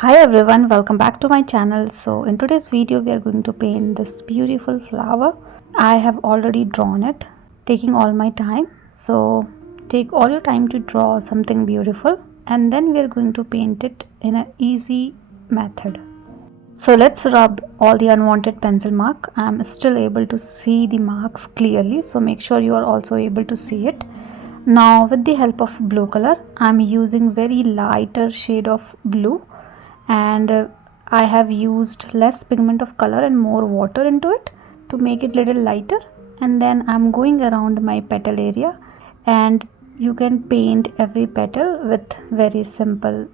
Hi everyone, welcome back to my channel. So in today's video we are going to paint this beautiful flower. I have already drawn it, taking all my time. So take all your time to draw something beautiful and then we are going to paint it in an easy method. So let's rub all the unwanted pencil mark. I am still able to see the marks clearly, so make sure you are also able to see it. Now with the help of blue color, I am using very lighter shade of blue, and I have used less pigment of color and more water into it to make it little lighter. And then I'm going around my petal area, and you can paint every petal with very simple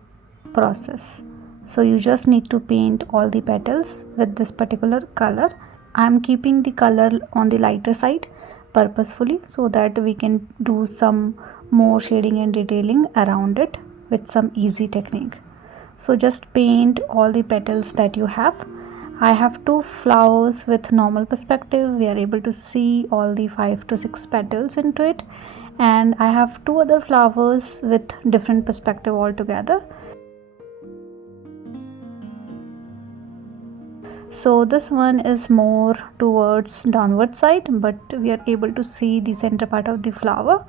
process. So you just need to paint all the petals with this particular color. I'm keeping the color on the lighter side purposefully so that we can do some more shading and detailing around it with some easy technique. So just paint all the petals that you have. I have two flowers with normal perspective. We are able to see all the 5 to 6 petals into it, and I have two other flowers with different perspective altogether. So this one is more towards downward side, but we are able to see the center part of the flower.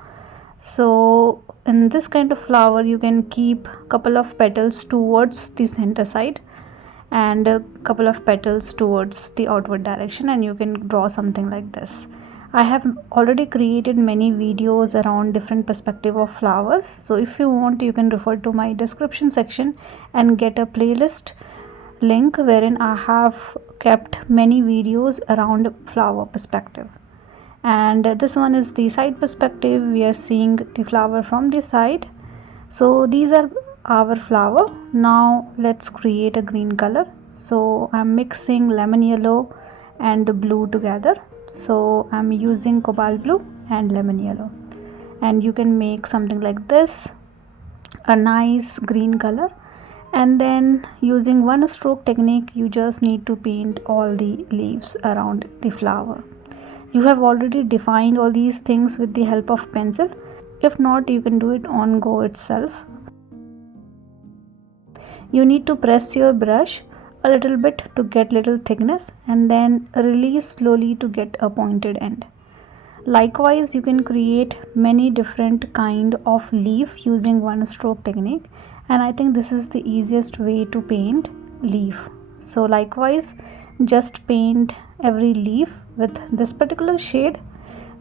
So in this kind of flower you can keep couple of petals towards the center side and a couple of petals towards the outward direction, and you can draw something like this. I have already created many videos around different perspective of flowers, so if you want you can refer to my description section and get a playlist link wherein I have kept many videos around flower perspective. And this one is the side perspective. We are seeing the flower from the side. So these are our flower. Now let's create a green color. So I'm mixing lemon yellow and blue together. So I'm using cobalt blue and lemon yellow, and you can make something like this, a nice green color. And then using one stroke technique you just need to paint all the leaves around the flower. You have already defined all these things with the help of pencil. If not, you can do it on go itself. You need to press your brush a little bit to get little thickness and then release slowly to get a pointed end. Likewise, you can create many different kind of leaf using one stroke technique, and I think this is the easiest way to paint leaf. So likewise, just paint every leaf with this particular shade.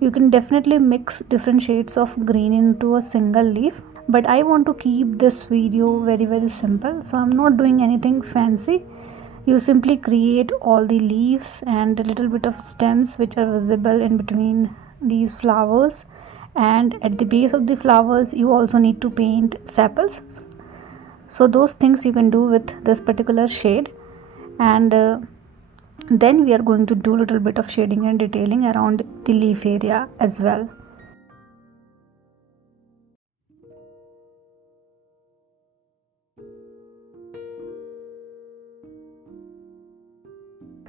You can definitely mix different shades of green into a single leaf, but I want to keep this video very simple, so I'm not doing anything fancy. You simply create all the leaves and a little bit of stems which are visible in between these flowers, and at the base of the flowers you also need to paint sepals. So those things you can do with this particular shade, and then we are going to do a little bit of shading and detailing around the leaf area as well.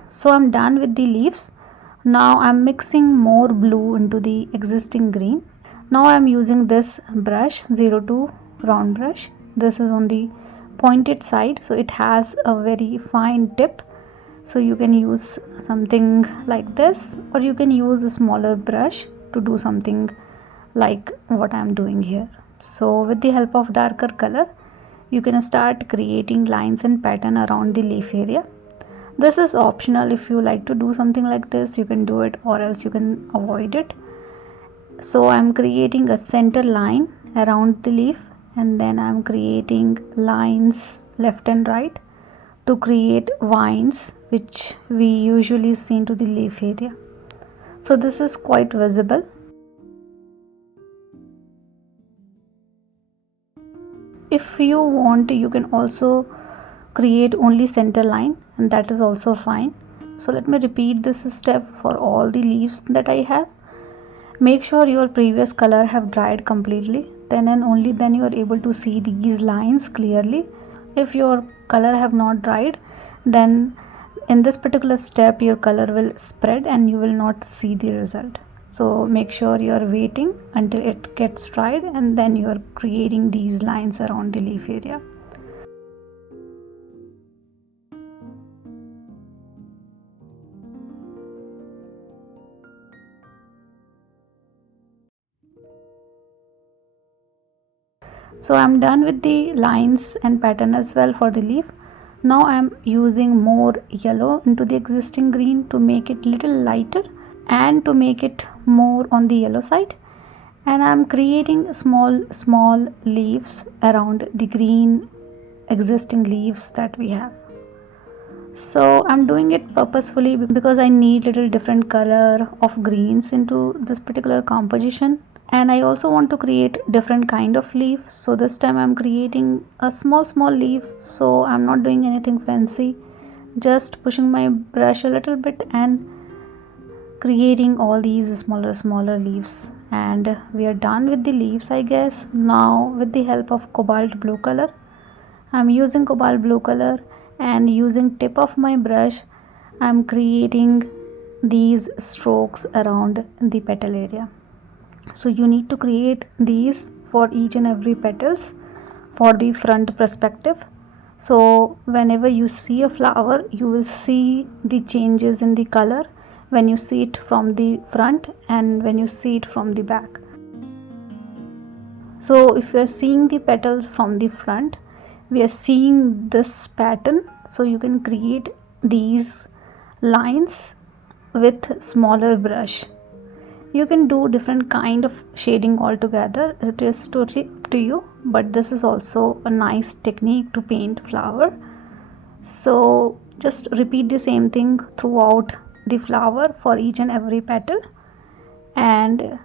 So I'm done with the leaves. Now I'm mixing more blue into the existing green. Now I'm using this brush 02 round brush. This is on the pointed side, so it has a very fine tip. So you can use something like this, or you can use a smaller brush to do something like what I'm doing here. So with the help of darker color you can start creating lines and pattern around the leaf area. This is optional. If you like to do something like this you can do it, or else you can avoid it. So I'm creating a center line around the leaf, and then I'm creating lines left and right to create vines which we usually see into the leaf area. So this is quite visible. If you want you can also create only center line, and that is also fine. So let me repeat this step for all the leaves that I have. Make sure your previous color have dried completely, then and only then you are able to see these lines clearly. If your color have not dried, then in this particular step your color will spread and you will not see the result. So make sure you are waiting until it gets dried, and then you are creating these lines around the leaf area. So I'm done with the lines and pattern as well for the leaf. Now I'm using more yellow into the existing green to make it little lighter and to make it more on the yellow side. And I'm creating small leaves around the green existing leaves that we have. So I'm doing it purposefully because I need little different color of greens into this particular composition, and I also want to create different kind of leaf. So this time I'm creating a small leaf, so I'm not doing anything fancy, just pushing my brush a little bit and creating all these smaller leaves. And we are done with the leaves, I guess. Now with the help of cobalt blue color, I'm using cobalt blue color, and using tip of my brush I'm creating these strokes around the petal area. So you need to create these for each and every petals for the front perspective. So whenever you see a flower, you will see the changes in the color when you see it from the front and when you see it from the back. So if you are seeing the petals from the front, we are seeing this pattern. So you can create these lines with smaller brush. You can do different kind of shading altogether. It is totally up to you, but this is also a nice technique to paint flower. So just repeat the same thing throughout the flower for each and every petal, and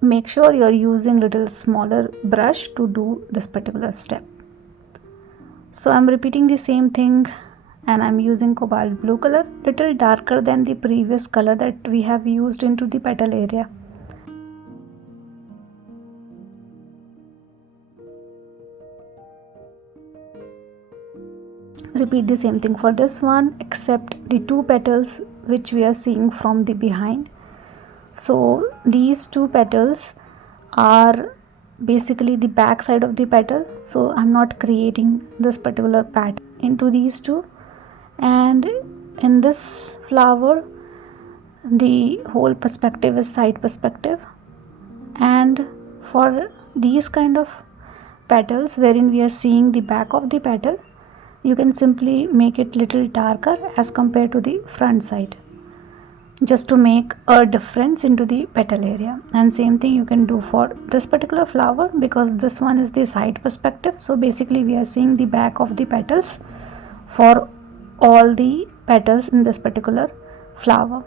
make sure you are using little smaller brush to do this particular step. So I'm repeating the same thing, and I'm using cobalt blue color, little darker than the previous color that we have used into the petal area. Repeat the same thing for this one, except the two petals which we are seeing from the behind. So these two petals are basically the back side of the petal, so I'm not creating this particular pattern into these two. And in this flower, the whole perspective is side perspective, and for these kind of petals wherein we are seeing the back of the petal, you can simply make it little darker as compared to the front side, just to make a difference into the petal area. And same thing you can do for this particular flower, because this one is the side perspective. So basically we are seeing the back of the petals for all the petals in this particular flower.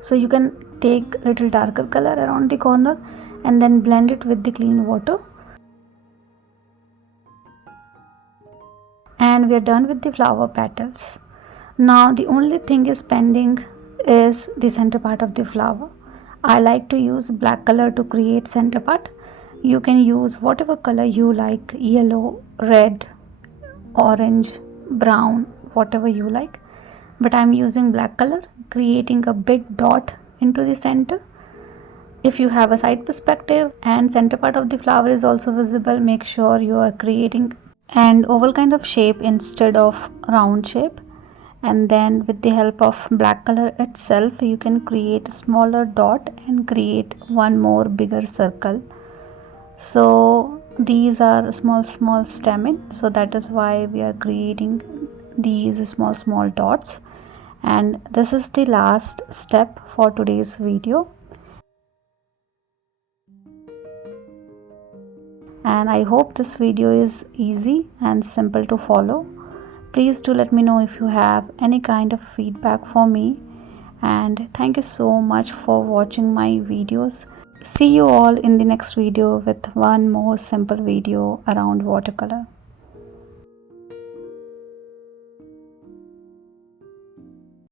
So you can take little darker color around the corner and then blend it with the clean water. And we are done with the flower petals. Now the only thing is pending is the center part of the flower. I like to use black color to create center part. You can use whatever color you like, yellow, red, orange, brown, whatever you like, but I'm using black color, creating a big dot into the center. If you have a side perspective and center part of the flower is also visible, make sure you are creating an oval kind of shape instead of round shape. And then with the help of black color itself, you can create a smaller dot and create one more bigger circle. So these are small stamen, so that is why we are creating these small dots. And this is the last step for today's video, and I hope this video is easy and simple to follow. Please do let me know if you have any kind of feedback for me, and thank you so much for watching my videos. See you all in the next video with one more simple video around watercolor.